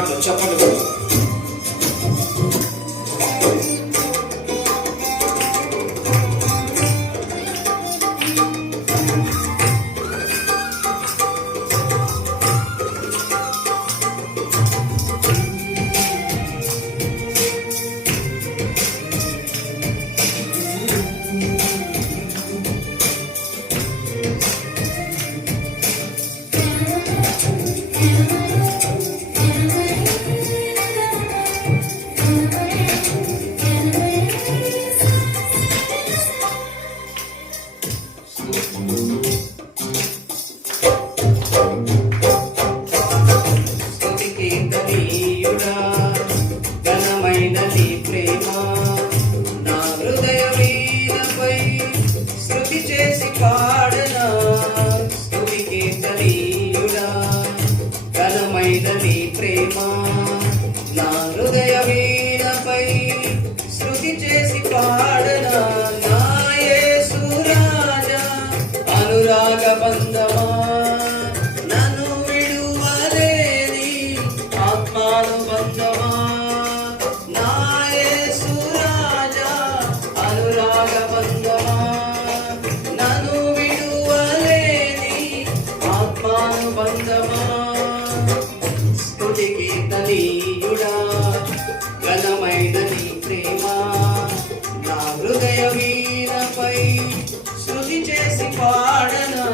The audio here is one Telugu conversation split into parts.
చప్పట్లు చప్పట్లు. నా హృదయ వీణపై శృతి చేసి పాడనా నా యేసు రాజా అనురాగ బంధమా నన్ను విడువలేని ఆత్మానుబంధమా నా యేసు రాజా అనురాగ బంధమా నన్ను విడువలేని ఆత్మానుబంధమా కీర్తనీయుడా ఘనమైన నీ ప్రేమ నా హృదయ వీణపై శృతి చేసి పాడనా.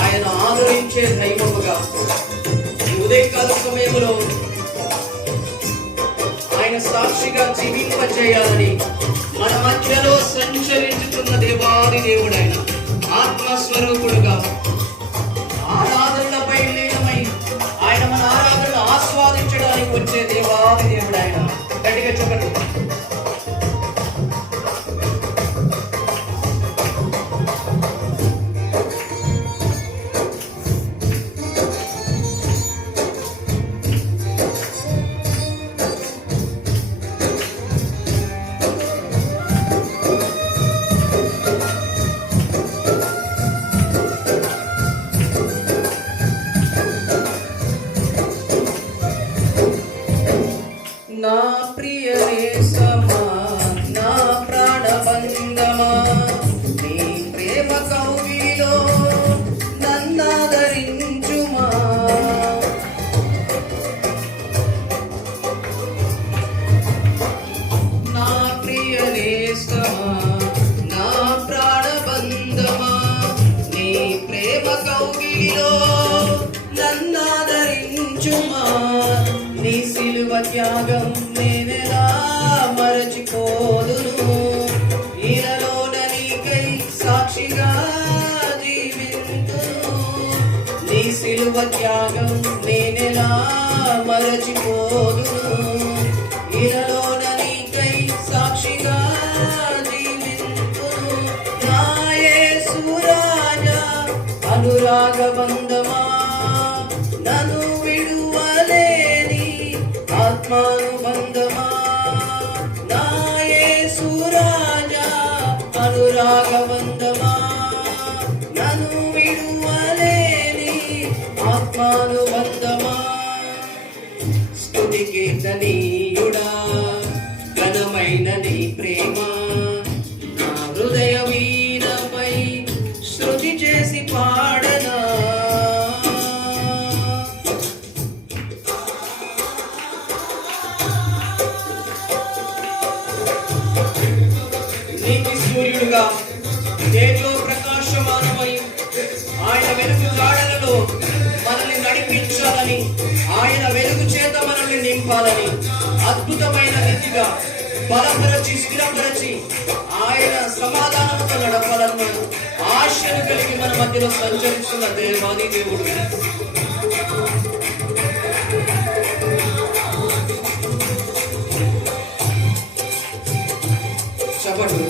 ఆయన ఆదరించే దైవముగా ఈ ఉదయకాల సమయంలో ఆయన సాక్షిగా జీవింపజేయాలని మన మధ్యలో సంచరించుతున్న దేవాది దేవుడైన ఆత్మస్వరూపుడుగా ఆరాధనలపై లీనమై ఆయన మన ఆరాధనలు ఆస్వాదించడానికి వచ్చే దేవాది దేవుడైన గట్టిగా చెప్పండి. నా ప్రియ నేస్తమా నా ప్రాణబంధమా నీ ప్రేమ కౌగిలిలో నన్నాదరించుమా. నా ప్రియ నేస్తమా నా ప్రాణబంధమా నీ ప్రేమ కౌగిలిలో నన్నాదరించుమా. నీ సిలువ త్యాగం నేనెలా మరచిపోదును ఇలాలోన నీకై సాక్షిగా జీవింతును. నీ సిలువ త్యాగం నేనెలా మరచిపోదును ఇలాలోన నీకై సాక్షిగా జీవింతును. నా యేసు రాజా అనురాగ బంధమా నన్ను విడువలేని ఆత్మానుబంధమా నా యేసు రాజా అనురాగ బంధమా నన్ను విడువలేని ఆత్మానుబంధమా. స్తుతి కీర్తనీయుడా ఘనమైన నీ ప్రేమ నా హృదయ వీణపై శృతి చేసి పాడనా. సూర్యుడుగా తేజో ప్రకాశమానమై ఆయన వెలుగు గాఢలలో మనల్ని నడిపించాలని ఆయన వెలుగు చేత మనల్ని నింపాలని అద్భుతమైన రీతిగా బలపరచి స్థిరపరచి ఆయన సమాధానంతో నడపాలన్న ఆశను కలిగి మన మధ్యలో సంచరిస్తున్న దేవాది దేవుడు. చెప్పండి.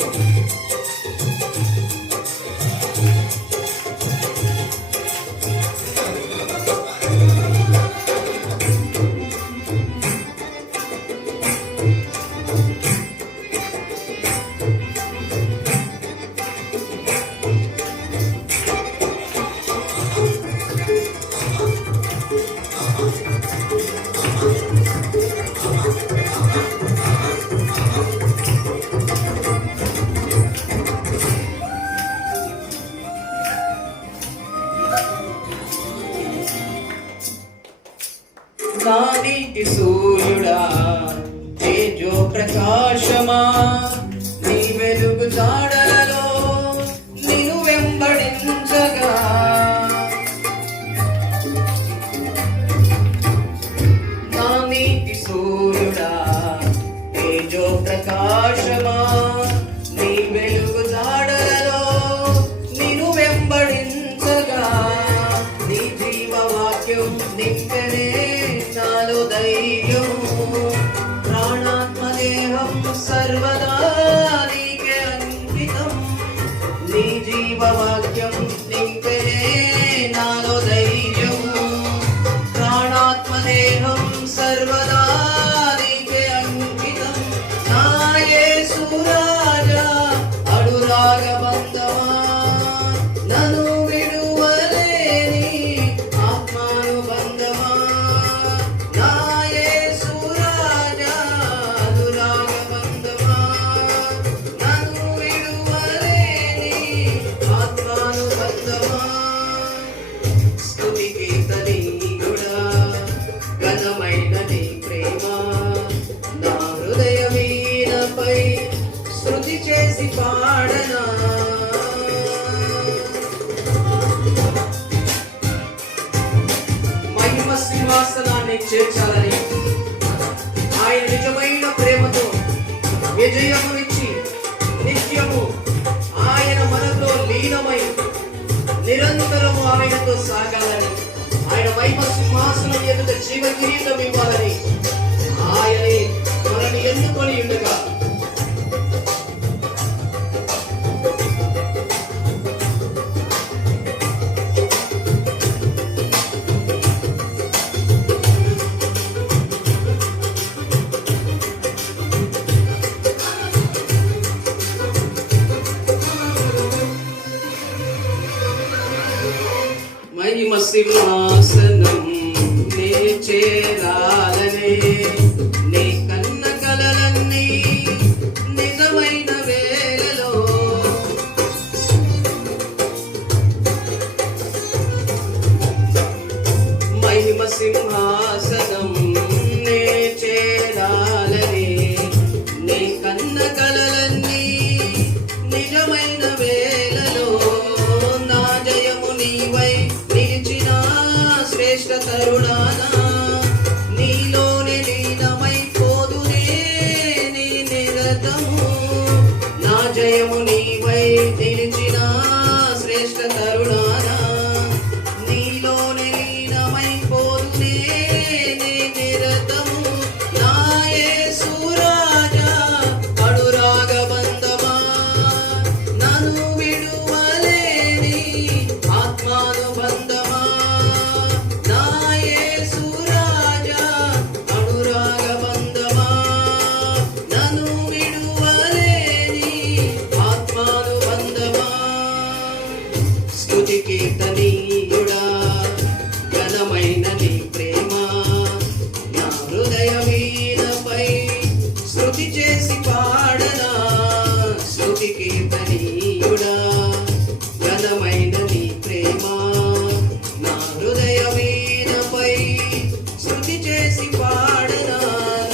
చేసి పాడనా. మహిమ సింహాసనాన్ని చేర్చాలని ఆయన నిజమైన ప్రేమతో విజయమునిచ్చి నిత్యము ఆయన మనతో లీనమై నిరంతరము ఆయనతో సాగాలని, ఆయన మహిమ సింహాసనం ఎదుట జీవ కిరీటం ఇవ్వాలని ఆయనే మనల్ని ఎన్నుకొని ఉండగా మహిమ సింహాసనం నే చేరాలనే, నీ కన్న కలలన్నీ నిజమైన వేళలో మహిమ సింహాసనం నే చేరాలనే, నీ కన్న కలలన్నీ నిజమైన వేళలో నా జయము నీవై నిలిచిన శ్రేష్ఠ తరుణానా, నీలోనే లీనమై పోదునే నీ నిరతము. నా జయము నీవై నిలిచిన శ్రేష్ఠ తరుణానా, నీలోనే లీనమై పోదునే నీ నిరతము. నా యేసు రాజా అనురాగ బంధమా, నన్ను విడువలేని ఆత్మానుబంధమా. నా యేసు రాజా అనురాగ బంధమా, నన్ను విడువలేని ఆత్మానుబంధమా. స్తుతి కీర్తనీయుడా ఘనమైన నీ ప్రేమ, నా హృదయమీనపై స్తుతి చేసి పాడనా. స్తుతి కీర్తనీయుడా ఘనమైన నీ ప్రేమ, నా హృదయమీనపై స్తుతి చేసి పాడనా.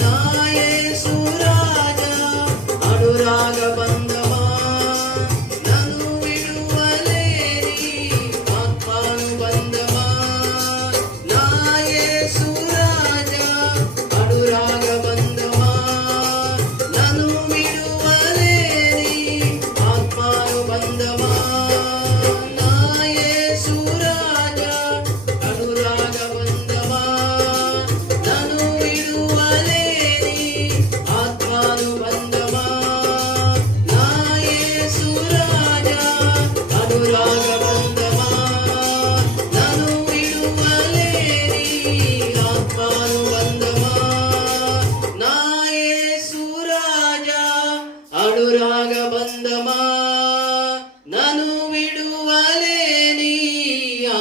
నా యేసు రాజా అనురాగ బంధమా, నన్ను విడువలేని ఆత్మానుబంధమా. నా యేసు రాజా అనురాగ బంధమా, నన్ను విడువలేని ఆత్మానుబంధమా. నా యేసు రాజా అనురాగ బంధమా, నన్ను విడువలేని ఆత్మానుబంధమా. నా యేసు రాజా అనురాగ బంధమా, నన్ను విడువలేని ఆత్మానుబంధమా. నా యేసు రాజా అనురాగ బంధమా, నన్ను విడువలేని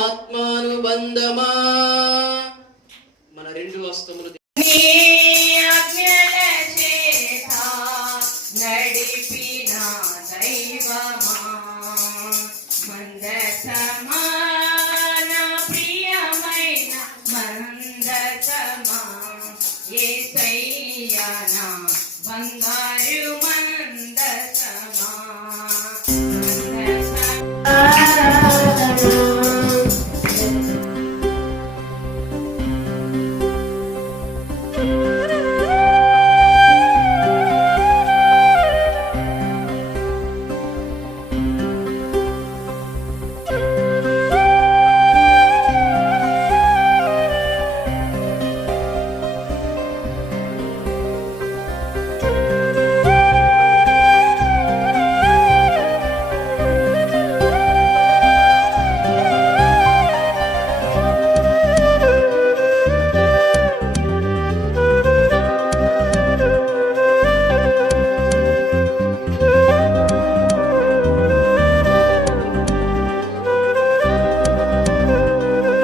ఆత్మానుబంధమా. మన రెండు హస్తములు నీ ఆజ్ఞల చేత నడిపిన దైవమా, మందసమా